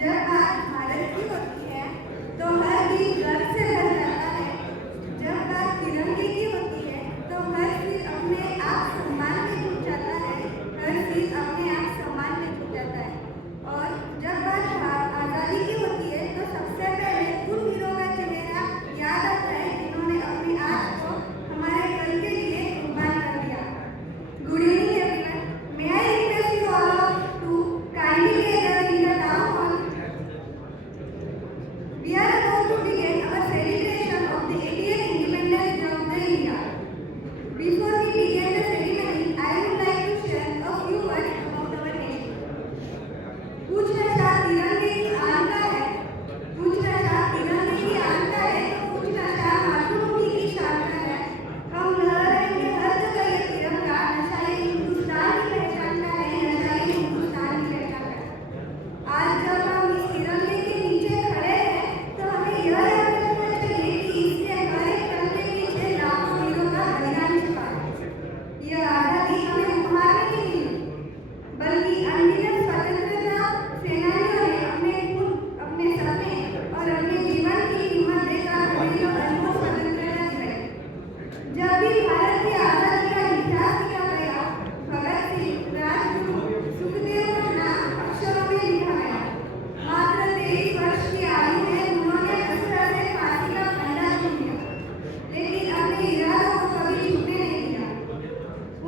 जब बात भारत की होती है तो हर दिल गर्व से भर जाता है। जब बात तिरंगे की होती है तो हर सिर अपने आप सम्मान में झुक जाता है। हर सिर अपने आप सम्मान में झुक जाता है। और जब बात आज़ादी की होती है तो सबसे पहले उन वीरों का चेहरा याद आता है जिन्होंने अपनी आँख को हमारे कल के लिए कुर्बान कर दिया। Good evening everyone. May I request you all to kindly gather in the town hall. We are about to begin our celebration of the 80th Independence Day of the India. Before we begin the ceremony, I would like to share a few words about our nation. कुछ नशा तिरंगे की आन का है, कुछ नशा तिरंगे की आन का है, तो कुछ नशा मातृभूमि की शान का है। हम लहराएंगे हर जगह ये तिरंगा, नशा ये हिंदुस्तान की पहचान का है, नशा ये हिंदुस्तान की पहचान का है। आज जब हम इस तिरंगे के नीचे खड़े हैं तो हमें यह याद रखना चाहिए कि इससे हमारे कण के पीछे लाखों वीरों का बलिदान छिपा है। यह आज़ादी हमें उपहार में नहीं मिली, बल्कि अनगिनत स्वतंत्रता सेनानियों ने अपने खून, अपने सपने और अपने जीवन की कीमत देकर हमें जो अनमोल स्वतंत्रता दिलाई। जब भी भारत की आज़ादी का इतिहास लिखा गया, भगत सिंह, राजगुरु, सुखदेव का नाम अक्षरों में लिखा गया। मात्र 23 वर्ष की आयु में उन्होंने अस्त्र से फांसी का फंदा चुन लिया, लेकिन अपने इरादों को कभी छूटने नहीं दिया।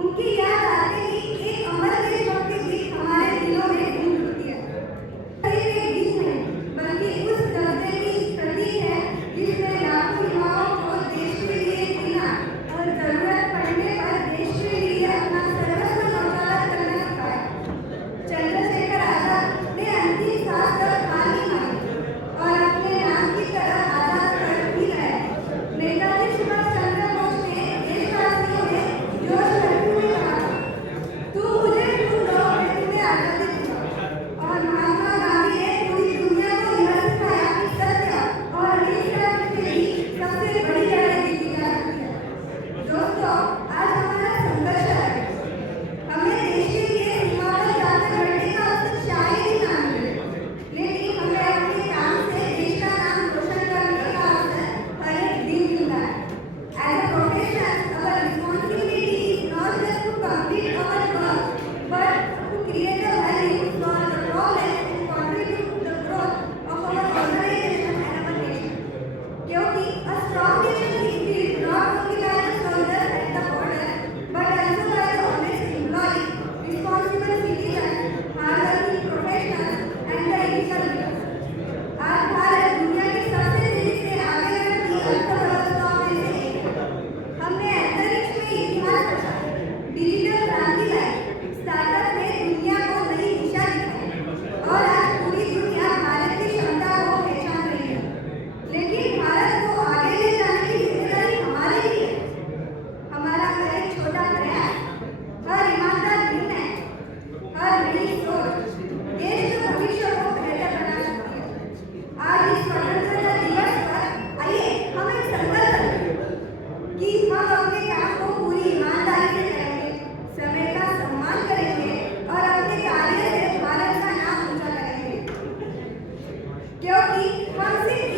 उनकी याद आते ही एक अमर देशभक्ति गीत हमारे दिलों में गूंज उठती है। सिर्फ एक गीत नहीं, बल्कि उस जज्बे की प्रतीक है जिसने लाखों युवाओं को देश के लिए जीना और जरूरत पड़ने पर देश के लिए अपना सर्वस्व न्यौछावर करना सिखाया। चंद्रशेखर आजाद ने अंतिम सांस तक हार नहीं मानी और अपने नाम की तरफ आजाद कर भी गए। नेताजी सुभाष चंद्र बोस ने देशवासियों में जोश भरते हुए कहा, तुम मुझे ढूंढ लो, मैं तुम्हें आजादी दूंगा। और महात्मा गांधी ने पूरी दुनिया को यह सिखाया कि सत्य और अहिंसा के बीच सबसे बड़ी लड़ाई जीती जा सकती है। दोस्तों, आज हमारा संघर्ष है। हमें देश के लिए सीमा पर जाकर लड़ने का अवसर शायद ही ना मिले, लेकिन हमें अपने काम से देश का नाम रोशन करने का अवसर हर एक दिन मिलता है। As a professional, our responsibility is not just to complete our work, but to create a value, solve the problems, and contribute to the growth of our organization and our nation. क्योंकि a strong nation is built not only by the soldiers at the border, but also by the honest employees, responsible citizens, hardworking professionals, and the ethical leaders. आज भारत दुनिया की सबसे तेजी से आगे बढ़ती अर्थव्यवस्थाओं में से एक है। हमने अंतरिक्ष में इतिहास रचा, डिजिटल क्रांति लाई, स्टार्टअप में दुनिया को नई दिशा दिखाई और आज पूरी दुनिया भारत की क्षमता को पहचान रही है। लेकिन भारत को आगे ले जाने की जिम्मेदारी हमारी भी है। हमारा हर एक छोटा प्रयास, हर ईमानदार निर्णय, हर नई सोच देश के भविष्य को बेहतर बना सकती है। आज इस स्वतंत्रता दिवस पर आइए हम एक संकल्प करें कि हम अपने काम को पूरी ईमानदारी से करेंगे, समय का सम्मान करेंगे और अपने कार्य से भारत का नाम ऊंचा करेंगे। क्योंकि हम सिर्फ